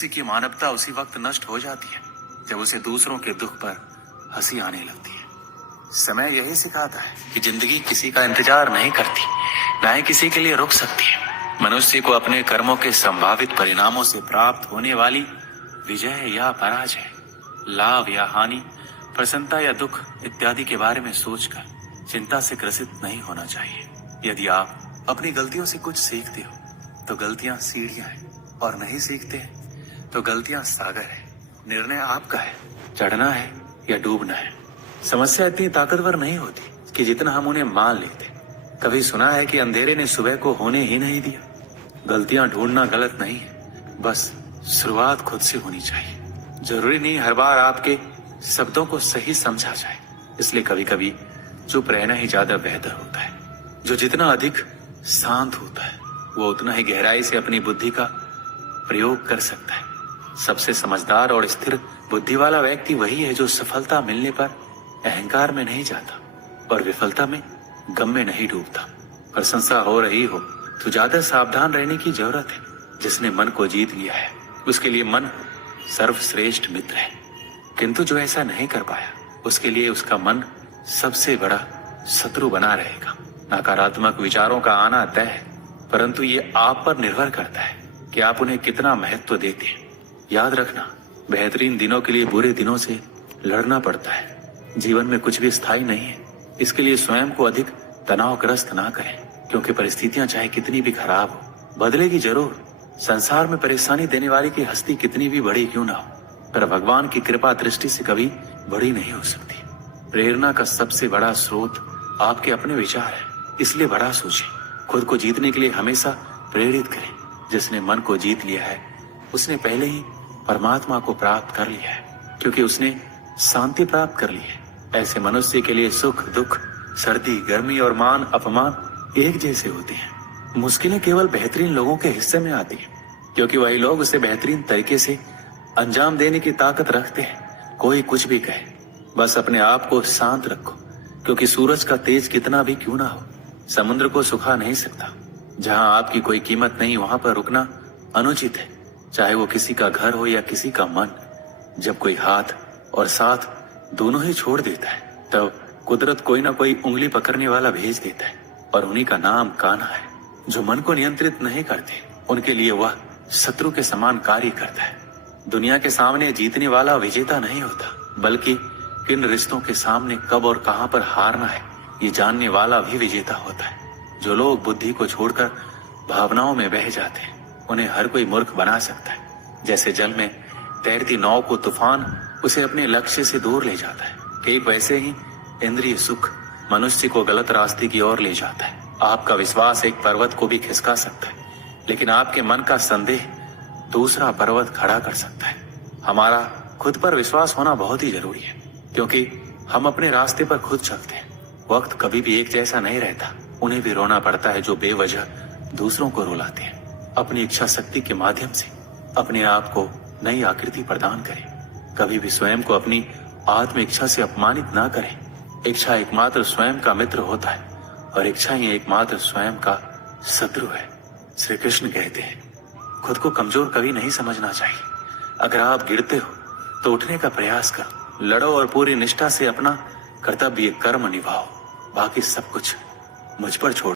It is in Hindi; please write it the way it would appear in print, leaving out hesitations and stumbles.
किसी की मानवता उसी वक्त नष्ट हो जाती है जब उसे दूसरों के दुख पर हंसी आने लगती है। समय यही सिखाता है कि जिंदगी किसी का इंतजार नहीं करती, ना ही किसी के लिए रुक सकती है। मनुष्य को अपने कर्मों के संभावित परिणामों से प्राप्त होने वाली विजय या पराजय, लाभ या हानि, प्रसन्नता या दुख इत्यादि के बारे में सोचकर चिंता से ग्रसित नहीं होना चाहिए। यदि आप अपनी गलतियों से कुछ सीखते हो तो गलतियां सीढ़ियां हैं, और नहीं सीखते तो गलतियां सागर है। निर्णय आपका है, चढ़ना है या डूबना है। समस्या इतनी ताकतवर नहीं होती कि जितना हम उन्हें मान लेते। कभी सुना है कि अंधेरे ने सुबह को होने ही नहीं दिया। गलतियां ढूंढना गलत नहीं है, बस शुरुआत खुद से होनी चाहिए। जरूरी नहीं हर बार आपके शब्दों को सही समझा जाए, इसलिए कभी कभी चुप रहना ही ज्यादा बेहतर होता है। जो जितना अधिक शांत होता है वो उतना ही गहराई से अपनी बुद्धि का प्रयोग कर सकता है। सबसे समझदार और स्थिर बुद्धि वाला व्यक्ति वही है जो सफलता मिलने पर अहंकार में नहीं जाता और विफलता में गम में नहीं डूबता। प्रशंसा हो रही हो तो ज्यादा सावधान रहने की जरूरत है। जिसने मन को जीत लिया है उसके लिए मन सर्वश्रेष्ठ मित्र है, किंतु जो ऐसा नहीं कर पाया उसके लिए उसका मन सबसे बड़ा शत्रु बना रहेगा। नकारात्मक विचारों का आना तय है, परंतु ये आप पर निर्भर करता है कि आप उन्हें कितना महत्व देते हैं। याद रखना, बेहतरीन दिनों के लिए बुरे दिनों से लड़ना पड़ता है। जीवन में कुछ भी स्थायी नहीं है, इसके लिए स्वयं को अधिक तनावग्रस्त ना करें, क्योंकि परिस्थितियां चाहे कितनी भी खराब हो बदलेगी जरूर। संसार में परेशानी देने वाली की हस्ती कितनी भी बड़ी क्यों ना हो, पर भगवान की कृपा दृष्टि से कभी बड़ी नहीं हो सकती। प्रेरणा का सबसे बड़ा स्रोत आपके अपने विचार है, इसलिए बड़ा सोचें। खुद को जीतने के लिए हमेशा प्रेरित करें। जिसने मन को जीत लिया है उसने पहले ही परमात्मा को प्राप्त कर लिया है, क्योंकि उसने शांति प्राप्त कर ली है। ऐसे मनुष्य के लिए सुख दुख, सर्दी गर्मी और मान अपमान एक जैसे होते हैं। मुश्किलें केवल बेहतरीन लोगों के हिस्से में आती हैं, क्योंकि वही लोग उसे बेहतरीन तरीके से अंजाम देने की ताकत रखते हैं। कोई कुछ भी कहे, बस अपने आप को शांत रखो, क्योंकि सूरज का तेज कितना भी क्यों ना हो समुद्र को सुखा नहीं सकता। जहां आपकी कोई कीमत नहीं वहां पर रुकना अनुचित है, चाहे वो किसी का घर हो या किसी का मन। जब कोई हाथ और साथ दोनों ही छोड़ देता है तब कुदरत कोई ना कोई उंगली पकड़ने वाला भेज देता है, और उन्हीं का नाम कान्हा है। जो मन को नियंत्रित नहीं करते उनके लिए वह शत्रु के समान कार्य करता है। दुनिया के सामने जीतने वाला विजेता नहीं होता, बल्कि किन रिश्तों के सामने कब और कहां पर हारना है ये जानने वाला भी विजेता होता है। जो लोग बुद्धि को छोड़कर भावनाओं में बह जाते हैं उन्हें हर कोई मूर्ख बना सकता है। जैसे जल में तैरती नाव को तूफान उसे अपने लक्ष्य से दूर ले जाता है, ठीक वैसे ही इंद्रिय सुख मनुष्य को गलत रास्ते की ओर ले जाता है। आपका विश्वास एक पर्वत को भी खिसका सकता है, लेकिन आपके मन का संदेह दूसरा पर्वत खड़ा कर सकता है। हमारा खुद पर विश्वास होना बहुत ही जरूरी है, क्योंकि हम अपने रास्ते पर खुद चलते हैं। वक्त कभी भी एक जैसा नहीं रहता। उन्हें भी रोना पड़ता है जो बेवजह दूसरों को रुलाते हैं। अपनी इच्छा शक्ति के माध्यम से अपने आप को नई आकृति प्रदान करें। कभी भी स्वयं को अपनी आत्म इच्छा से अपमानित ना करें। इच्छा एकमात्र स्वयं का मित्र होता है, और इच्छा ही एकमात्र स्वयं का शत्रु है। श्री कृष्ण कहते हैं, खुद को कमजोर कभी नहीं समझना चाहिए। अगर आप गिरते हो तो उठने का प्रयास करो, लड़ो और पूरी निष्ठा से अपना कर्तव्य कर्म निभाओ। बाकी सब कुछ मुझ पर छोड़